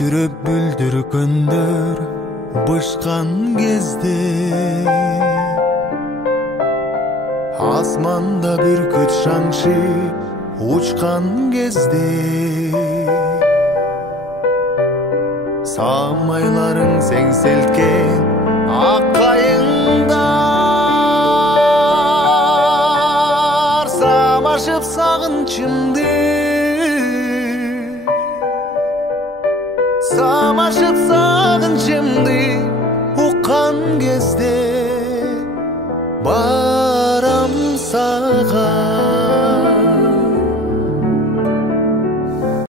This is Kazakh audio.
Күлдүрүп бүлдүр күндөр бышкан кезде, асманда бүркүт шаңшы учкан кезде, самайларың сеңселткен ак кайыңдар самашып сагынчымды